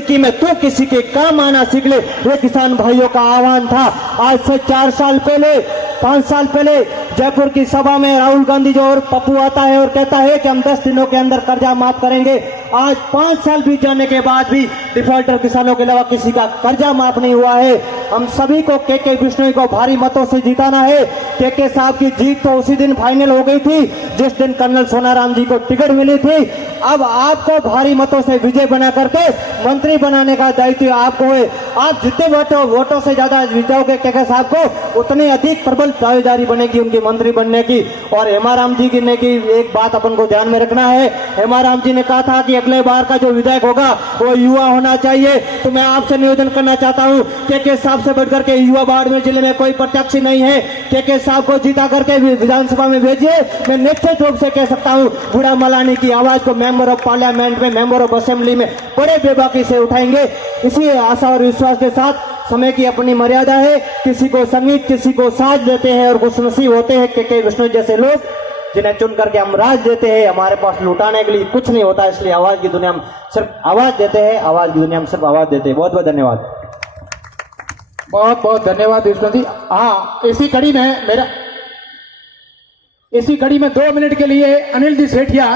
जिंदगी में तू किसी के काम आना सीख ले, ये किसान भाइयों का आह्वान था। आज से 4 साल पहले, 5 साल पहले जयपुर की सभा में राहुल गांधी जो और पप्पू आता है और कहता है कि हम 10 दिनों के अंदर कर्जा माफ करेंगे। आज 5 साल बीत जाने के बाद भी डिफॉल्टर किसानों के अलावा किसी का कर्जा माफ नहीं हुआ है। हम सभी को के बिश्नोई को भारी मतों से जिताना है। के साहब की जीत तो उसी दिन फाइनल हो गई थी जिस दिन कर्नल सोनाराम जी को टिकट मिली थी। अब आपको भारी मतों से विजय बना करके मंत्री बनाने का दायित्व आपको है। आप जितने वोटों से ज्यादा जीताओगे के साहब को, उतनी अधिक प्रबल दावेदारी बनेगी उनकी मंत्री बनने की। और हेमाराम जी की एक बात अपन को ध्यान में रखना है। हेमाराम जी ने कहा था कि अगले बार का जो विधायक होगा वो युवा होना चाहिए। तो मैं आपसे निवेदन करना चाहता हूँ, के साहब से बढ़कर के युवा बाड़मेर जिले में कोई प्रत्याशी नहीं है। के साहब को जीता करके विधानसभा में भेजिए। मैं निश्चित रूप से कह सकता हूँ बूढ़ा मलानी की आवाज को मेंबर ऑफ पार्लियामेंट में, मेंबर ऑफ असेंबली में बड़े बेबाकी से उठाएंगे। इसी आशा और विश्वास के साथ, समय की अपनी मर्यादा है। किसी को संगीत, किसी को साज देते हैं और खुशनसीब होते हैं के विष्णु जैसे लोग जिन्हें चुन करके हम राज देते हैं। हमारे पास लुटाने के लिए कुछ नहीं होता, इसलिए आवाज की दुनिया में सिर्फ आवाज देते हैं, आवाज की दुनिया में सिर्फ आवाज देते हैं। बहुत बहुत धन्यवाद। बहुत बहुत धन्यवाद विष्णु जी। हाँ, इसी कड़ी में 2 मिनट के लिए अनिल जी सेठिया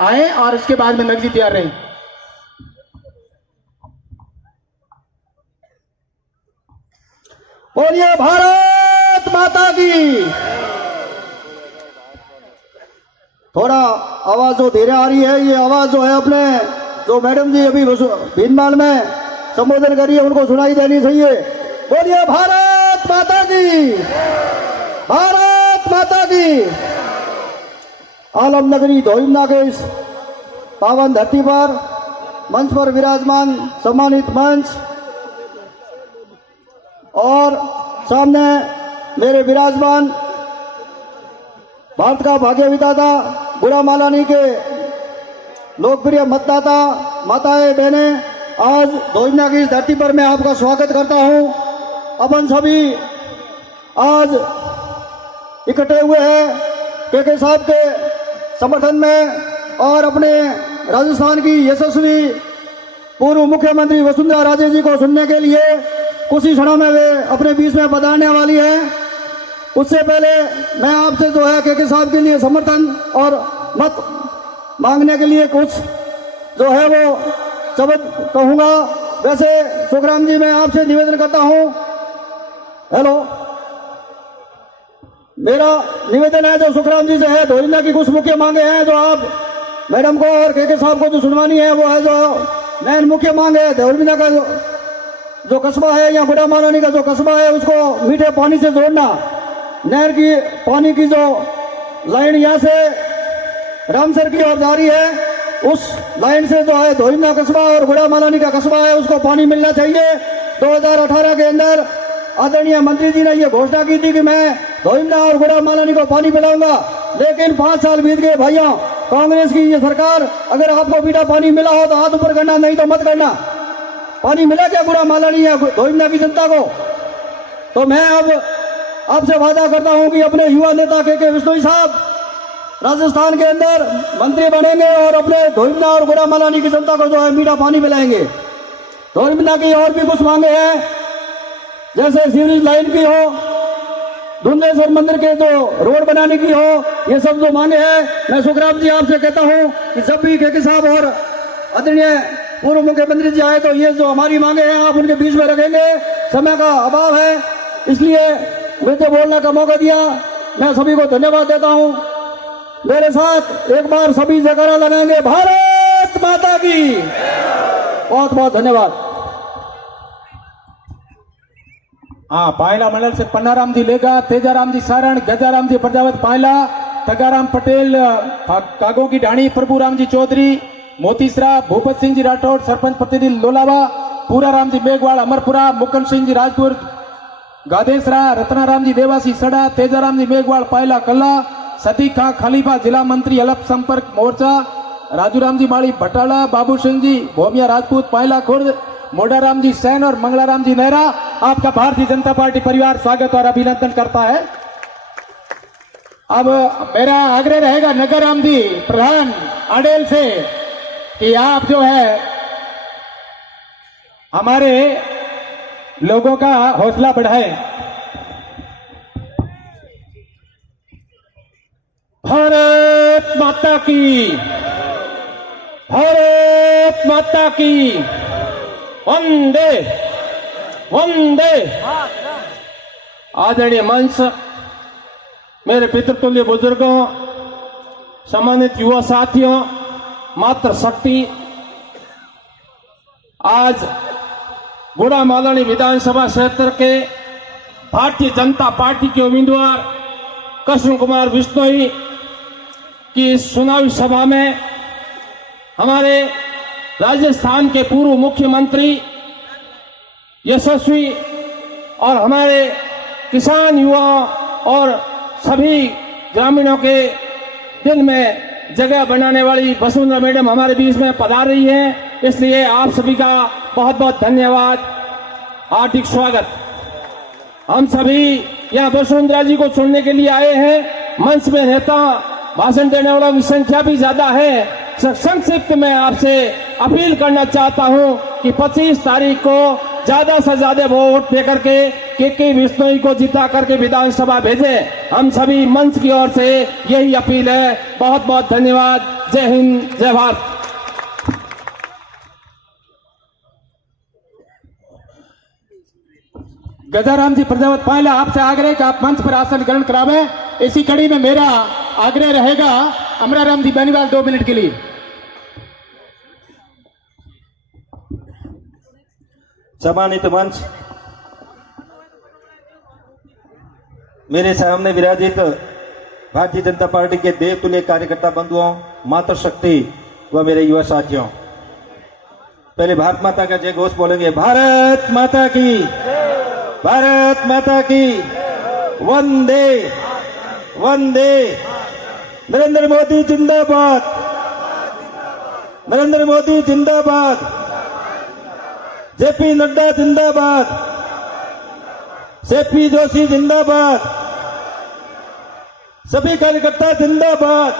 आए और इसके बाद में नगदी तैयार रही। बोलिए भारत माता की। थोड़ा आवाज जो धीरे आ रही है, ये आवाज जो है अपने जो मैडम जी अभी भीनमाल में संबोधन करिए उनको सुनाई देनी चाहिए। बोलिए भारत माता की, भारत माता की। आलम नगरी धोइमना के इस पावन धरती पर मंच पर विराजमान सम्मानित मंच और सामने मेरे विराजमान भारत का भाग्य विधाता बूढ़ा मलानी के लोकप्रिय मतदाता माताएं बहनें, आज धोइमना की इस धरती पर मैं आपका स्वागत करता हूं। अपन सभी आज इकट्ठे हुए हैं के साहब के समर्थन में और अपने राजस्थान की यशस्वी पूर्व मुख्यमंत्री वसुंधरा राजे जी को सुनने के लिए कुछ ही क्षणों में वे अपने बीच में पधारने वाली है। उससे पहले मैं आपसे जो है के साहब के लिए समर्थन और मत मांगने के लिए कुछ जो है वो शब्द कहूंगा। वैसे सुखराम जी, मैं आपसे निवेदन करता हूं, हेलो, मेरा निवेदन है जो सुखराम जी से है, धोइमना की कुछ मुख्य मांगे हैं जो आप मैडम को और के साहब को जो सुनवानी है वो है जो मेन मुख्य मांग है। धोइमना का जो कस्बा है या बूढ़ा मलानी का जो कस्बा है उसको मीठे पानी से जोड़ना। नहर की पानी की जो लाइन यहाँ से रामसर की ओर जा रही है, उस लाइन से जो है धोइमना कस्बा और बूढ़ा मलानी का कस्बा है उसको पानी मिलना चाहिए। 2018 के अंदर आदरणीय मंत्री जी ने ये घोषणा की थी कि मैं धोइमना और बूढ़ा मलानी को पानी पिलाऊंगा, लेकिन 5 साल बीत गए भाइयों। कांग्रेस की ये सरकार, अगर आपको मीठा पानी मिला हो तो हाथ ऊपर करना, नहीं तो मत करना। पानी मिला क्या बूढ़ा मलानी या धोइमना की जनता को? तो मैं अब आपसे वादा करता हूं कि अपने युवा नेता के विष्णु साहब राजस्थान के अंदर मंत्री बनेंगे और अपने धोइमना और बूढ़ा मलानी की जनता को जो है मीठा पानी पिलाएंगे। धोइमना की और भी कुछ मांगे हैं, जैसे सीवरेज लाइन की हो, धुंधलेश्वर मंदिर के जो रोड बनाने की हो, ये सब जो मांगे हैं, मैं सुखराम जी आपसे कहता हूं कि जब भी के साहब और आदरणीय पूर्व मुख्यमंत्री जी आए तो ये जो हमारी मांगे हैं आप उनके बीच में रखेंगे। समय का अभाव है, इसलिए मुझे बोलने का मौका दिया, मैं सभी को धन्यवाद देता हूं। मेरे साथ एक बार सभी जयकारा लगाएंगे, भारत माता की। बहुत बहुत धन्यवाद। हाँ, पायला मंडल से पन्नाराम जी लेगा, तेजाराम जी सारण, गजाराम जी प्रजापत पायला, तगाराम पटेल कागों की ढाणी, प्रभुराम जी चौधरी मोतीसरा, भूपत सिंह जी राठौड़ सरपंच प्रतिनिधि लोलावा, पूराराम जी मेघवाड़ अमरपुरा, मुकुंद सिंह जी राजपुर गादेसरा, रत्नाराम जी देवासी सड़ा, तेजाराम जी मेघवाड़ पायला कल्ला, सतीक खां खलीफा जिला मंत्री अल्प संपर्क मोर्चा, राजूराम जी माड़ी भटाला, बाबू सिंह जी भोमिया राजपूत पायला खुर्द, मोडाराम जी सैन और मंगलाराम जी नेहरा। आपका भारतीय जनता पार्टी परिवार स्वागत और अभिनंदन करता है। अब मेरा आग्रह रहेगा नगरराम जी प्रधान अडेल से कि आप जो है हमारे लोगों का हौसला बढ़ाएं। भारत माता की, भारत माता की, वंदे वंदे। आदरणीय मंच, मेरे पितृतुल्य बुजुर्गों, सम्मानित युवा साथियों, मातृशक्ति, आज गुड़ा मालानी विधानसभा क्षेत्र के भारतीय जनता पार्टी के उम्मीदवार कृष्ण कुमार बिश्नोई की इस चुनावी सभा में हमारे राजस्थान के पूर्व मुख्यमंत्री यशस्वी और हमारे किसान युवा और सभी ग्रामीणों के दिल में जगह बनाने वाली वसुंधरा मैडम हमारे बीच में पधार रही है। इसलिए आप सभी का बहुत बहुत धन्यवाद, हार्दिक स्वागत। हम सभी यहाँ वसुंधरा जी को सुनने के लिए आए हैं। मंच में नेता, भाषण देने वालों की संख्या भी ज्यादा है। संक्षिप्त में आपसे अपील करना चाहता हूं कि 25 तारीख को ज्यादा से ज्यादा वोट देकर के बिश्नोई को जिता करके विधानसभा भेजें। हम सभी मंच की ओर से यही अपील है। बहुत बहुत धन्यवाद। जय हिंद, जय भारत। गजाराम जी प्रजापत पहले आपसे आग्रह कि आप मंच पर आसन ग्रहण करावें। इसी कड़ी में मेरा आग्रह रहेगा अमराराम जी बेनीवाल 2 मिनट के लिए। सम्मानित मंच, मेरे सामने विराजित भारतीय जनता पार्टी के देवतुल्य कार्यकर्ता बंधुओं, मातृशक्ति व मेरे युवा साथियों, पहले भारत माता का जय घोष बोलेंगे। भारत माता की, भारत माता की, वंदे वंदे। नरेंद्र मोदी जिंदाबाद, नरेंद्र मोदी जिंदाबाद, जेपी नड्डा जिंदाबाद, सीपी जोशी जिंदाबाद, सभी कार्यकर्ता जिंदाबाद,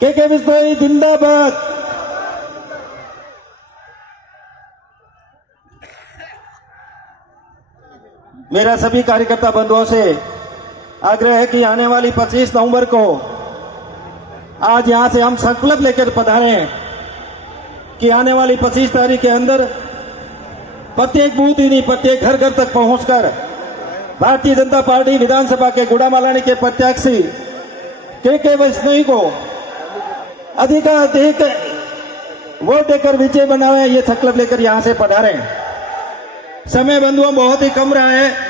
के बिश्नोई जिंदाबाद। मेरा सभी कार्यकर्ता बंधुओं से आग्रह है कि आने वाली 25 नवंबर को आज यहां से हम संकल्प लेकर पधारे कि आने वाली 25 तारीख के अंदर प्रत्येक बूथ ही नहीं, प्रत्येक घर घर तक पहुंचकर भारतीय जनता पार्टी विधानसभा के गुड़ामालानी के प्रत्याशी के बिश्नोई को अधिकाधिक वोट देकर विजय बनावे, ये संकल्प लेकर यहां से पधारे। समय बंधुओं बहुत ही कम रहा है।